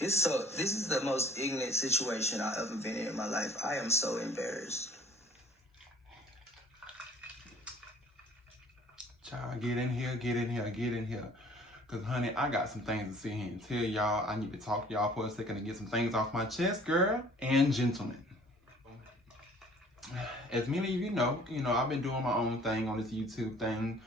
This is the most ignorant situation I've ever been in my life. I am so embarrassed. Child, get in here, get in here, get in here. Because, honey, I got some things to sit here and tell y'all. I need to talk to y'all for a second to get some things off my chest, girl and gentlemen. As many of you know, I've been doing my own thing on this YouTube thing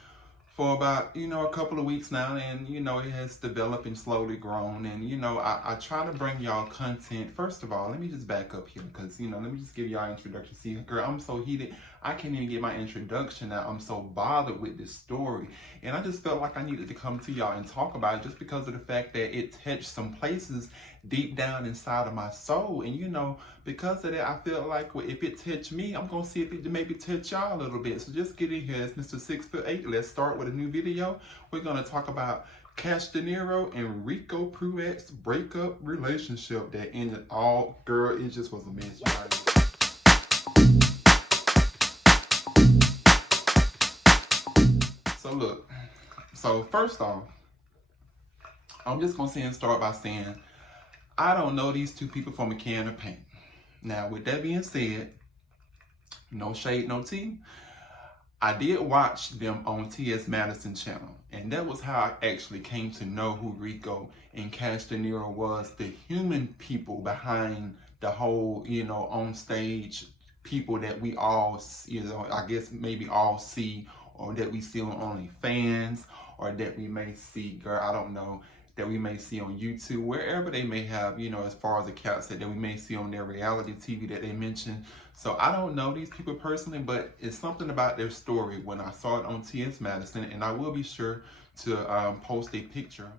for about, a couple of weeks now, and, it has developed and slowly grown, and, I try to bring y'all content. First of all, let me just back up here, because, let me just give y'all an introduction. See, girl, I'm so heated, I can't even get my introduction out. I'm so bothered with this story, and I just felt like I needed to come to y'all and talk about it, just because of the fact that it touched some places deep down inside of my soul, and, because of that, I feel like if it touched me, I'm going to see if it maybe touch y'all a little bit. So just get in here. It's Mr. 6'8". Let's start with a new video. We're going to talk about Cash De Niro and Rico Pruitt's breakup relationship that ended all, girl, it just was a mess. So look, first off, I'm just going to start by saying, I don't know these two people from a can of paint. Now, with that being said, no shade, no tea. I did watch them on T.S. Madison channel, and that was how I actually came to know who Rico and Cash De Niro was, the human people behind the whole, on stage people that we all, I guess maybe all see, or that we see on OnlyFans, or that we may see, girl, I don't know, that we may see on YouTube, wherever they may have, as far as the cats that we may see on their reality TV that they mention. So I don't know these people personally, but it's something about their story when I saw it on T.S. Madison, and I will be sure to post a picture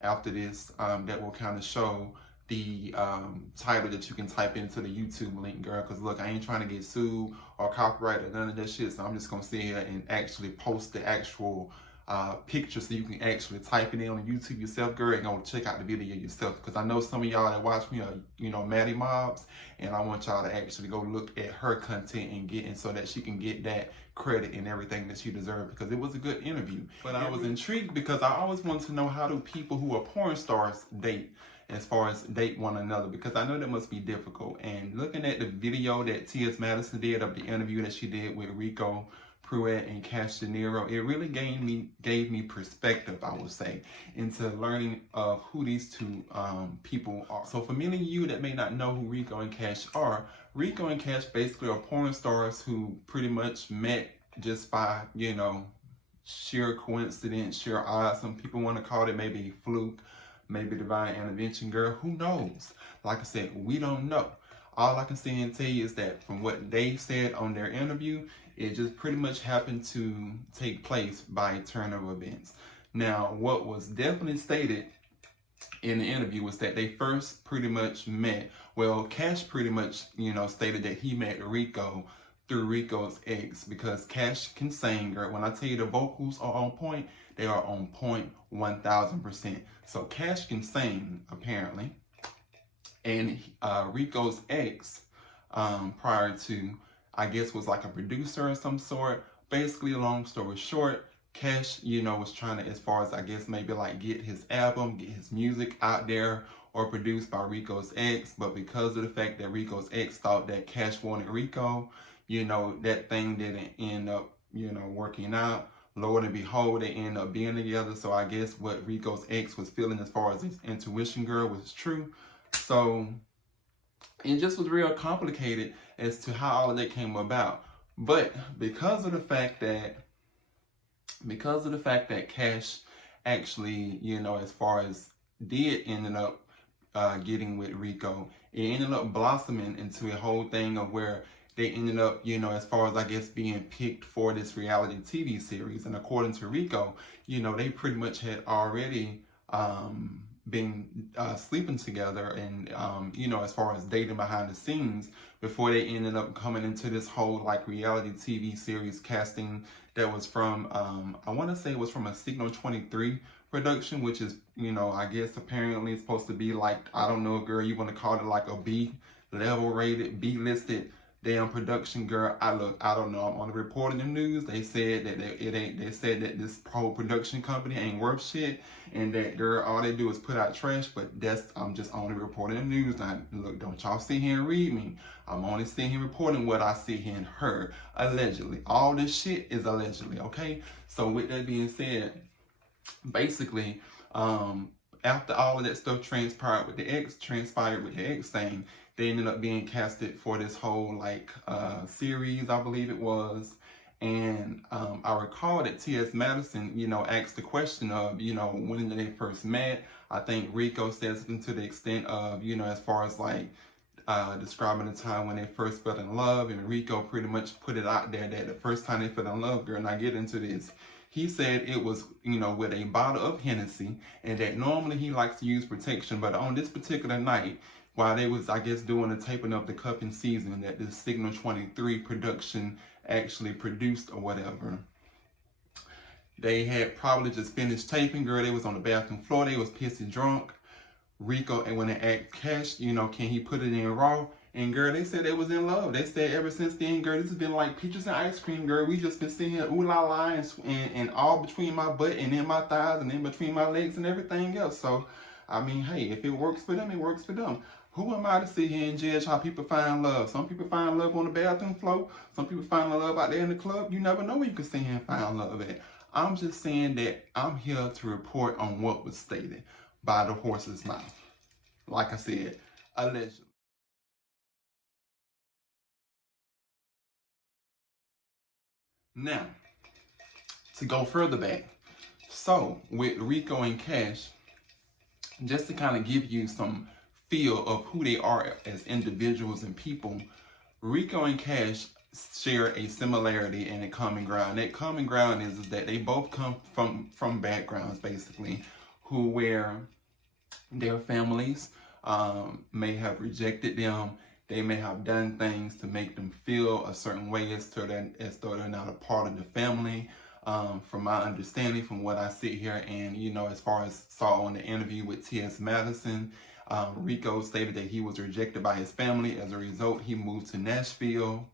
after this that will kind of show the title that you can type into the YouTube link, girl, because look, I ain't trying to get sued or copyrighted or none of that shit, so I'm just gonna sit here and actually post the actual picture so you can actually type it in on YouTube yourself, girl, and go check out the video yourself, because I know some of y'all that watch me are Maddie Mobs, and I want y'all to actually go look at her content and so that she can get that credit and everything that she deserves, because it was a good interview. But I was intrigued because I always wanted to know, how do people who are porn stars date, as far as date one another, because I know that must be difficult. And looking at the video that T.S. Madison did of the interview that she did with Rico Pruitt and Cash De Niro, it really gave me perspective, I would say, into learning of who these two people are. So for many of you that may not know who Rico and Cash are, Rico and Cash basically are porn stars who pretty much met just by, sheer coincidence, sheer odds. Some people want to call it maybe fluke, maybe divine intervention, girl, who knows? Like I said, we don't know. All I can say and tell you is that from what they said on their interview, it just pretty much happened to take place by a turn of events. Now, what was definitely stated in the interview was that they first pretty much met. Well, Cash pretty much, stated that he met Rico through Rico's ex, because Cash can sing, girl. When I tell you the vocals are on point, they are on point 1000%. So Cash can sing, apparently. And Rico's ex, prior to, I guess, was like a producer of some sort. Basically, long story short, Cash, was trying to, as far as I guess maybe like get his album, get his music out there, or produced by Rico's ex. But because of the fact that Rico's ex thought that Cash wanted Rico, that thing didn't end up, working out. Lo and behold, they end up being together. So I guess what Rico's ex was feeling as far as his intuition, girl, was true. So it just was real complicated as to how all of that came about. But because of the fact that Cash actually, as far as ended up getting with Rico, it ended up blossoming into a whole thing of where they ended up, as far as I guess being picked for this reality TV series. And according to Rico, they pretty much had already been sleeping together and, as far as dating behind the scenes before they ended up coming into this whole like reality TV series casting that was from, I want to say it was from a Signal 23 production, which is, I guess apparently it's supposed to be like, I don't know, girl, you want to call it like a B level rated, B listed damn production girl. I don't know. I'm on the reporting the news. They said that they said that this whole production company ain't worth shit, and that girl, all they do is put out trash. But I'm just only reporting the news. Now look, don't y'all sit here and read me. I'm only sitting here reporting what I see here and heard. Allegedly. All this shit is allegedly, okay? So with that being said, basically, after all of that stuff transpired with the ex thing, they ended up being casted for this whole series, I believe it was. And I recall that T.S. Madison, asked the question of, when they first met. I think Rico said something to the extent of, as far as describing the time when they first fell in love, and Rico pretty much put it out there that the first time they fell in love, girl, and I get into this, he said it was, with a bottle of Hennessy, and that normally he likes to use protection, but on this particular night, while they was, I guess, doing the taping of the cuffing season that the Signal 23 production actually produced or whatever, they had probably just finished taping, girl. They was on the bathroom floor. They was pissing drunk. Rico, and when they asked Cash, can he put it in raw? And girl, they said they was in love. They said ever since then, girl, this has been like peaches and ice cream, girl. We just been sitting here ooh la la and all between my butt and in my thighs and in between my legs and everything else. So, I mean, hey, if it works for them, it works for them. Who am I to sit here and judge how people find love? Some people find love on the bathroom floor. Some people find love out there in the club. You never know where you can sit here and find love at. I'm just saying that I'm here to report on what was stated by the horse's mouth. Like I said, allegedly. Now, to go further back, so with Rico and Cash, just to kind of give you some feel of who they are as individuals and people, Rico and Cash share a similarity and a common ground. That common ground is that they both come from backgrounds, basically, where their families may have rejected them. They may have done things to make them feel a certain way as though they're not a part of the family. From my understanding, from what I see here, and as far as saw on the interview with T.S. Madison, Rico stated that he was rejected by his family. As a result, he moved to Nashville.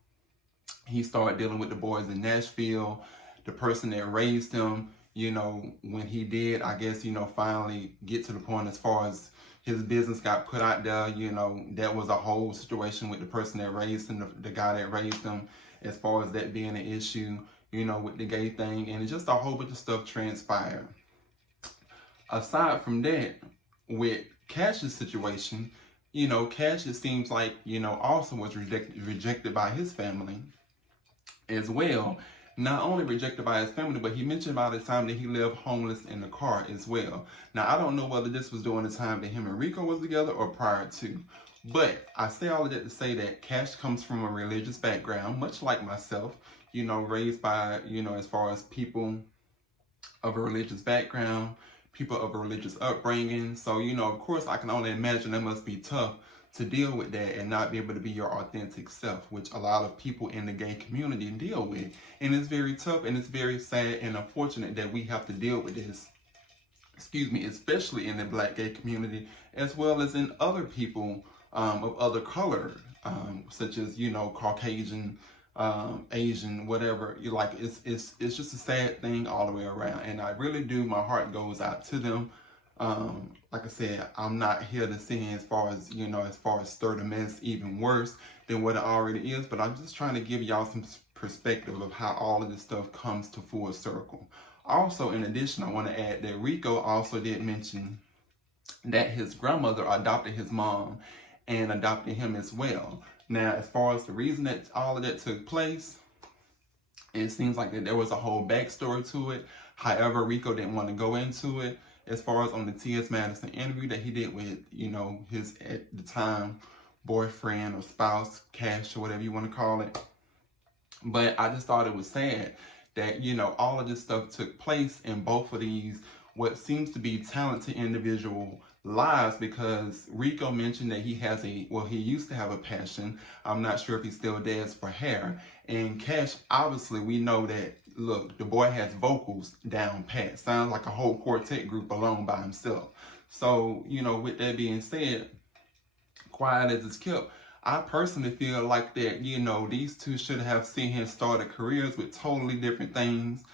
He started dealing with the boys in Nashville. The person that raised him, when he did, I guess, finally get to the point as far as his business got put out there, that was a whole situation with the person that raised him, the guy that raised him, as far as that being an issue, with the gay thing, and just a whole bunch of stuff transpired. Aside from that, with Cash's situation, Cash, it seems like, also was rejected by his family as well. Not only rejected by his family, but he mentioned about the time that he lived homeless in the car as well. Now, I don't know whether this was during the time that him and Rico was together or prior to. But I say all of that to say that Cash comes from a religious background, much like myself, raised by, as far as people of a religious background, people of a religious upbringing. So, of course, I can only imagine that must be tough to deal with that and not be able to be your authentic self, which a lot of people in the gay community deal with. And it's very tough, and it's very sad and unfortunate that we have to deal with this, especially in the Black gay community, as well as in other people of other color, such as, Caucasian, Asian, whatever. It's just a sad thing all the way around. And I really do, my heart goes out to them. Like I said, I'm not here to see as far as stir the mess even worse than what it already is, but I'm just trying to give y'all some perspective of how all of this stuff comes to full circle. Also, in addition, I want to add that Rico also did mention that his grandmother adopted his mom and adopted him as well. Now, as far as the reason that all of that took place, it seems like that there was a whole backstory to it. However, Rico didn't want to go into it. As far as on the T.S. Madison interview that he did with, his, at the time, boyfriend or spouse, Cash, or whatever you want to call it. But I just thought it was sad that, all of this stuff took place in both of these, what seems to be talented individual lives, because Rico mentioned that he used to have a passion. I'm not sure if he still does, for hair. And Cash, obviously, we know that, look, the boy has vocals down pat. Sounds like a whole quartet group alone by himself. So, with that being said, quiet as it's kept, I personally feel like that, these two should have seen him started careers with totally different things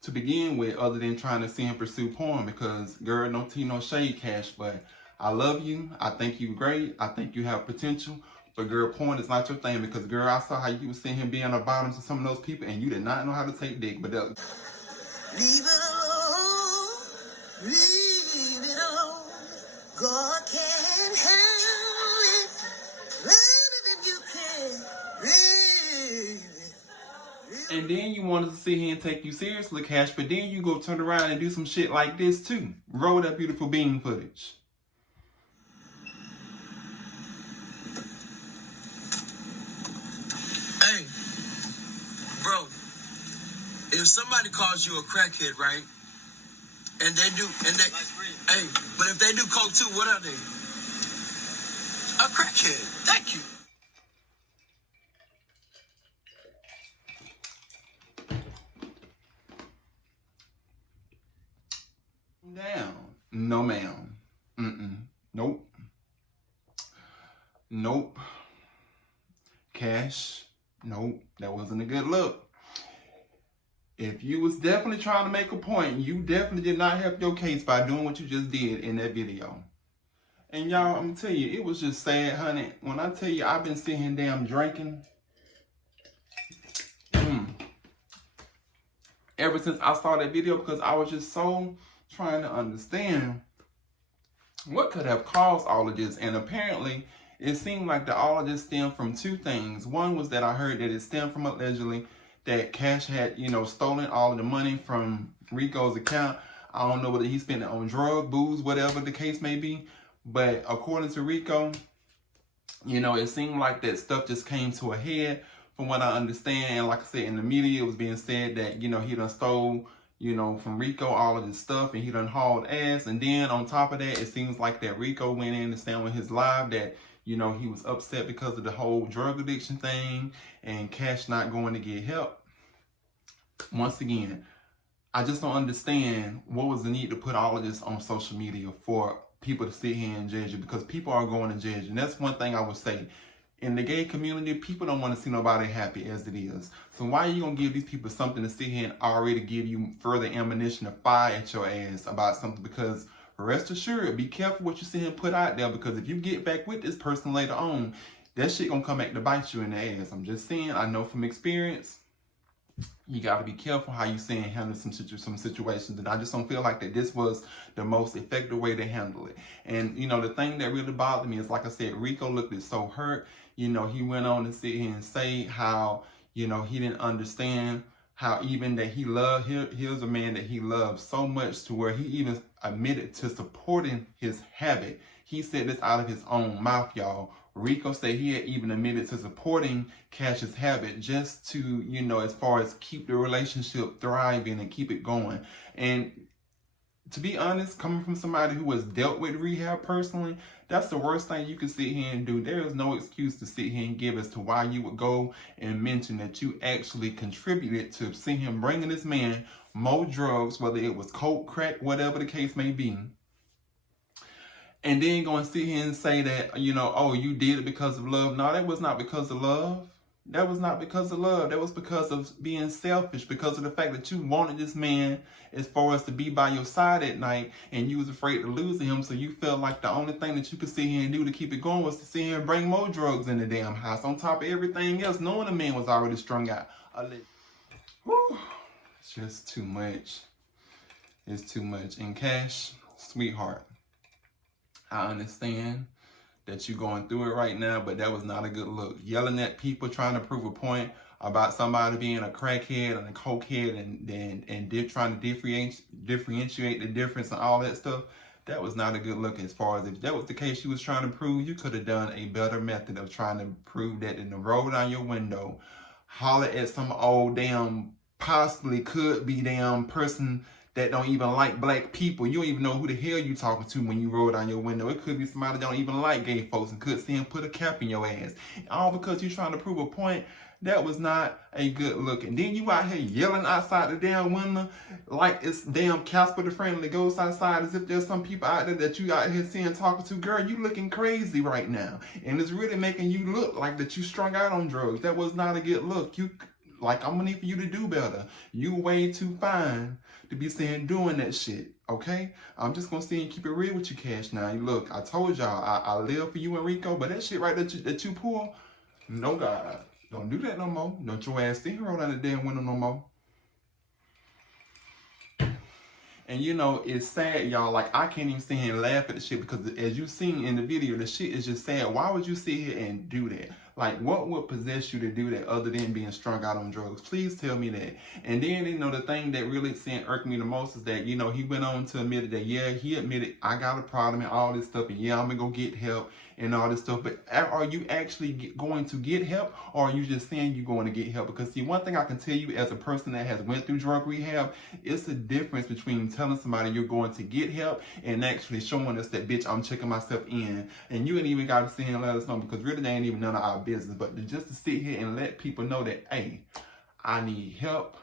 to begin with, other than trying to see him pursue porn. Because, girl, no tea, no shade, Cash, but I love you. I think you great. I think you have potential. But, girl, porn is not your thing. Because, girl, I saw how you was seeing him be on the bottoms of some of those people, and you did not know how to take dick. But that... Leave it alone. Leave it alone. God can handle it better than you can. And then you wanted to sit here and take you seriously, Cash, but then you go turn around and do some shit like this too. Roll that beautiful bean footage. Hey, bro, if somebody calls you a crackhead, right? And they, hey, but if they do coke too, what are they? A crackhead. Thank you. Down. No, ma'am. Nope. Nope. Cash. Nope. That wasn't a good look. If you was definitely trying to make a point, you definitely did not help your case by doing what you just did in that video. And y'all, I'm gonna tell you, it was just sad, honey. When I tell you I've been sitting here damn drinking. Ever since I saw that video, because I was just so trying to understand what could have caused all of this. And apparently it seemed like that all of this stemmed from two things. One was that I heard that it stemmed from allegedly that Cash had, stolen all of the money from Rico's account. I don't know whether he spent it on drugs, booze, whatever the case may be. But according to Rico, it seemed like that stuff just came to a head from what I understand. And like I said, in the media, it was being said that, he done stole, from Rico all of this stuff, and he done hauled ass. And then on top of that, it seems like that Rico went in and said on his live that, he was upset because of the whole drug addiction thing and Cash not going to get help. Once again, I just don't understand what was the need to put all of this on social media for people to sit here and judge you, because people are going to judge you. And that's one thing I would say. In the gay community, people don't want to see nobody happy as it is. So why are you going to give these people something to sit here and already give you further ammunition to fire at your ass about something? Because rest assured, be careful what you sit here and put out there, because if you get back with this person later on, that shit going to come back to bite you in the ass. I'm just saying, I know from experience, you got to be careful how you say and handle some situations. And I just don't feel like that this was the most effective way to handle it. And, the thing that really bothered me is, like I said, Rico looked so hurt. He went on to sit here and say how, he didn't understand how even that he loved, here's a man that he loved so much to where he even admitted to supporting his habit. He said this out of his own mouth, y'all. Rico said he had even admitted to supporting Cash's habit just to, as far as keep the relationship thriving and keep it going. And to be honest, coming from somebody who has dealt with rehab personally, that's the worst thing you can sit here and do. There is no excuse to sit here and give as to why you would go and mention that you actually contributed to see him bringing this man more drugs, whether it was coke, crack, whatever the case may be. And then go and sit here and say that, oh, you did it because of love. No, that was not because of love. That was not because of love. That was because of being selfish, because of the fact that you wanted this man as far as to be by your side at night, and you was afraid of losing him, so you felt like the only thing that you could sit here and do to keep it going was to sit here and bring more drugs in the damn house, on top of everything else, knowing the man was already strung out. Whew. It's just too much. It's too much. And Cash, sweetheart, I understand that you're going through it right now, but that was not a good look. Yelling at people, trying to prove a point about somebody being a crackhead and a cokehead, and trying to differentiate the difference and all that stuff, that was not a good look. As far as if that was the case you was trying to prove, you could have done a better method of trying to prove that in the roll down your window, holler at some old damn, possibly could be damn person that don't even like black people. You don't even know who the hell you talking to when you roll down your window. It could be somebody that don't even like gay folks and could see him put a cap in your ass. All because you're trying to prove a point That was not a good look. And then you out here yelling outside the damn window like it's damn Casper the Friendly Ghost outside, as if there's some people out there that you out here seeing, talking to. Girl, you looking crazy right now. And it's really making you look like that you strung out on drugs. That was not a good look. Like, I'm gonna need for you to do better. You way too fine to be saying doing that shit, okay? I'm just gonna say and keep it real with you, Cash. Now, look, I told y'all, I live for you and Rico, but that shit right that you pull, no God. Don't do that no more. Don't your ass sit here roll down the damn window no more. And you know, it's sad, y'all. Like, I can't even sit here and laugh at the shit because as you seen in the video, the shit is just sad. Why would you sit here and do that? Like, what would possess you to do that other than being strung out on drugs? Please tell me that. And then, you know, the thing that really irked me the most is that, you know, he went on to admit that, yeah, he admitted, I got a problem and all this stuff, and yeah, I'm gonna go get help and all this stuff. But are you actually going to get help, or are you just saying you're going to get help? Because see, one thing I can tell you as a person that has went through drug rehab, it's the difference between telling somebody you're going to get help and actually showing us that, bitch, I'm checking myself in. And you ain't even got to sit here and let us know, because really they ain't even none of our business. But just to sit here and let people know that, hey, I need help,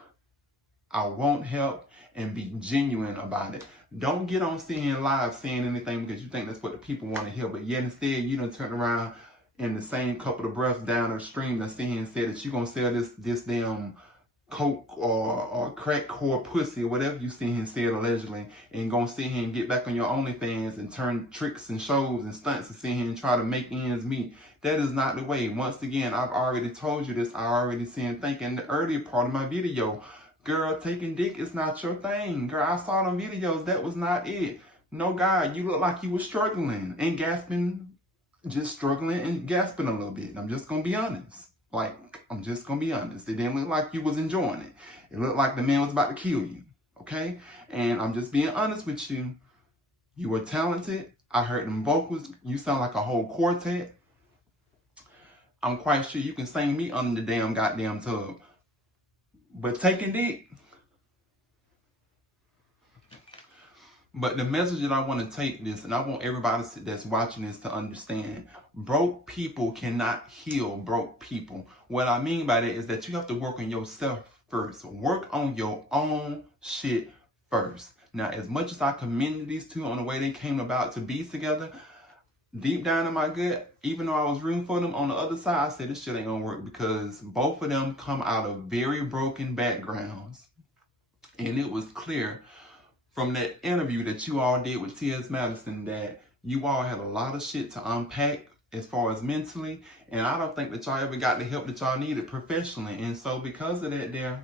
I want help, and be genuine about it. Don't get on sitting live saying anything because you think that's what the people want to hear, but yet instead you done turn around in the same couple of breaths down the stream and sit here and say that you gonna sell this damn coke or crack core pussy or whatever you sit here and said allegedly, and gonna sit here and get back on your OnlyFans and turn tricks and shows and stunts and sit here and try to make ends meet. That is not the way. Once again, I've already told you this. I already said, think in the earlier part of my video, girl, taking dick is not your thing. Girl, I saw them videos. That was not it. No, God, you look like you were struggling and gasping, just struggling and gasping a little bit. I'm just going to be honest. Like, I'm just going to be honest. It didn't look like you was enjoying it. It looked like the man was about to kill you. Okay? And I'm just being honest with you. You were talented. I heard them vocals. You sound like a whole quartet. I'm quite sure you can sing me under the damn goddamn tub. But taking dick. But the message that I want to take this, and I want everybody that's watching this to understand, broke people cannot heal broke people. What I mean by that is that you have to work on yourself first. Work on your own shit first. Now, as much as I commended these two on the way they came about to be together, deep down in my gut, even though I was rooting for them, on the other side, I said this shit ain't gonna work because both of them come out of very broken backgrounds. And it was clear from that interview that you all did with T.S. Madison that you all had a lot of shit to unpack as far as mentally. And I don't think that y'all ever got the help that y'all needed professionally. And so because of that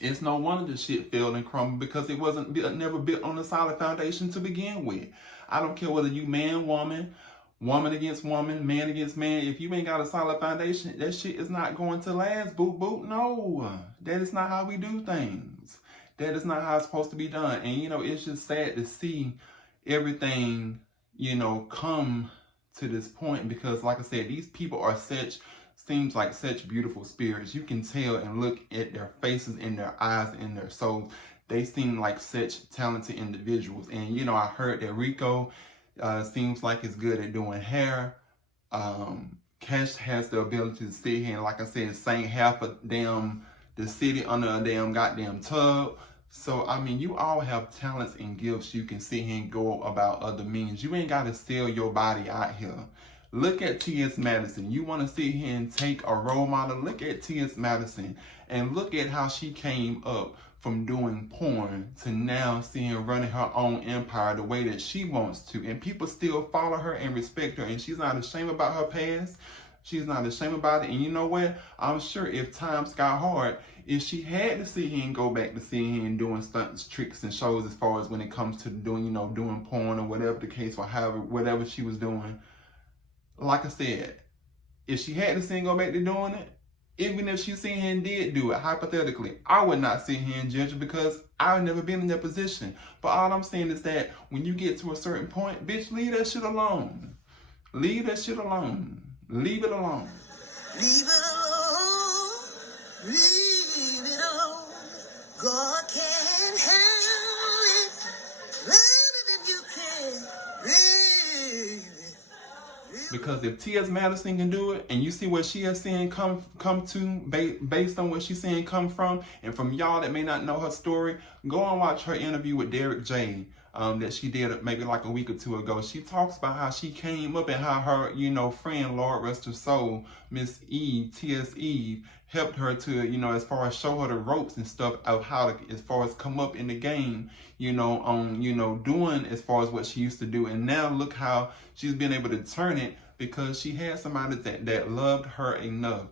it's no wonder the shit failed and crumbled because it wasn't never built on a solid foundation to begin with. I don't care whether you man, woman, woman against woman, man against man. If you ain't got a solid foundation, that shit is not going to last, boop, boop. No, that is not how we do things. That is not how it's supposed to be done. And, you know, it's just sad to see everything, you know, come to this point because, like I said, these people are seems like such beautiful spirits. You can tell and look at their faces and their eyes and their souls. They seem like such talented individuals. And, you know, I heard that Rico seems like he's good at doing hair. Cash has the ability to sit here and, like I said, sing half of the city under a damn goddamn tub. So, I mean, you all have talents and gifts. You can sit here and go about other means. You ain't got to sell your body out here. Look at T.S. Madison. You want to sit here and take a role model? Look at T.S. Madison and look at how she came up from doing porn to now seeing running her own empire the way that she wants to. And people still follow her and respect her. And she's not ashamed about her past. She's not ashamed about it. And you know what? I'm sure if times got hard, if she had to sit here and go back to sitting here and doing stunts, tricks, and shows as far as when it comes to doing, you know, doing porn or whatever the case or however, whatever she was doing, like I said, if she had to sit and go back to doing it, even if she sat here and did do it, hypothetically, I would not sit here and judge her because I've never been in that position. But all I'm saying is that when you get to a certain point, bitch, leave that shit alone. Leave that shit alone. Leave it alone. Leave it alone. Leave it alone. God can handle it better than you can. Leave it. Because if T.S. Madison can do it, and you see what she has seen come to based on what she's seeing come from, and from y'all that may not know her story, go and watch her interview with Derek J. That she did maybe like a week or two ago. She talks about how she came up and how her, friend, Lord rest her soul, Miss Eve, T.S. Eve, helped her to, as far as show her the ropes and stuff of how to, as far as come up in the game, doing as far as what she used to do. And now look how she's been able to turn it, because she had somebody that loved her enough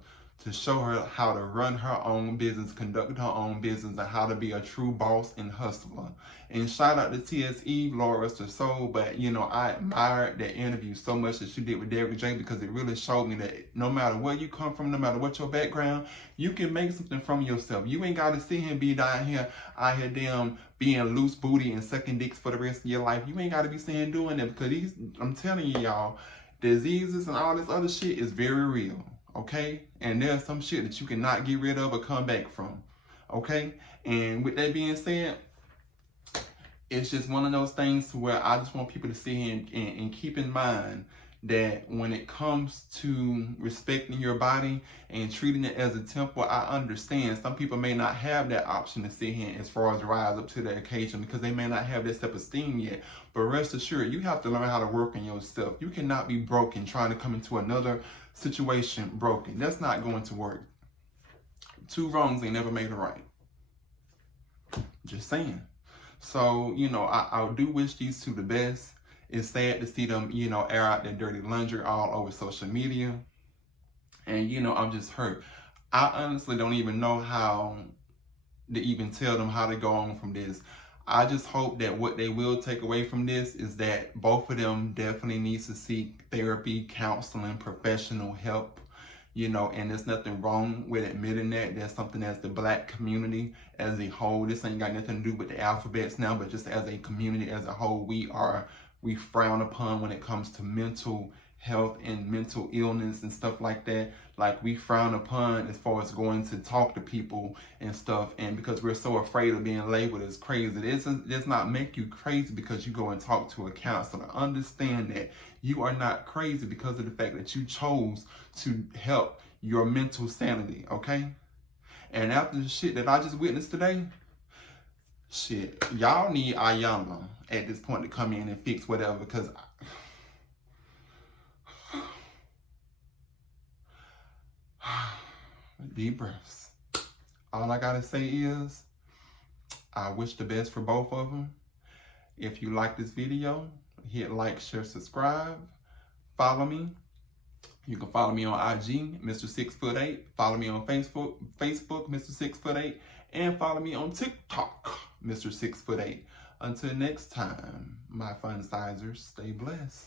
to show her how to run her own business, conduct her own business, and how to be a true boss and hustler. And shout out to T.S. Eve, Lord rest her soul. But, I admired that interview so much that she did with Derek J, because it really showed me that no matter where you come from, no matter what your background, you can make something from yourself. You ain't got to sit here and be out here damn being loose booty and sucking dicks for the rest of your life. You ain't got to be saying doing that, because I'm telling you, y'all, diseases and all this other shit is very real. Okay? And there's some shit that you cannot get rid of or come back from. Okay? And with that being said, it's just one of those things where I just want people to sit here and keep in mind that when it comes to respecting your body and treating it as a temple, I understand some people may not have that option to sit here as far as rise up to the occasion, because they may not have that self-esteem yet. But rest assured, you have to learn how to work on yourself. You cannot be broken trying to come into another situation broken. That's not going to work. Two wrongs ain't never made a right. Just saying. So, I do wish these two the best. It's sad to see them, air out their dirty laundry all over social media. And, I'm just hurt. I honestly don't even know how to even tell them how to go on from this. I just hope that what they will take away from this is that both of them definitely needs to seek therapy, counseling, professional help. And there's nothing wrong with admitting that. There's something as the Black community as a whole. This ain't got nothing to do with the alphabets now, but just as a community as a whole, we frown upon when it comes to mental health and mental illness and stuff like that. Like, we frown upon as far as going to talk to people and stuff. And because we're so afraid of being labeled as crazy, it does not make you crazy because you go and talk to a counselor. Understand that you are not crazy because of the fact that you chose to help your mental sanity, okay? And after the shit that I just witnessed today, shit, y'all need Ayana at this point to come in and fix whatever, because deep breaths. All I gotta say is, I wish the best for both of them. If you like this video, hit like, share, subscribe, follow me. You can follow me on IG, Mr. 6'8". Follow me on Facebook, Mr. 6'8", and follow me on TikTok, Mr. 6'8". Until next time, my fun sizers, stay blessed.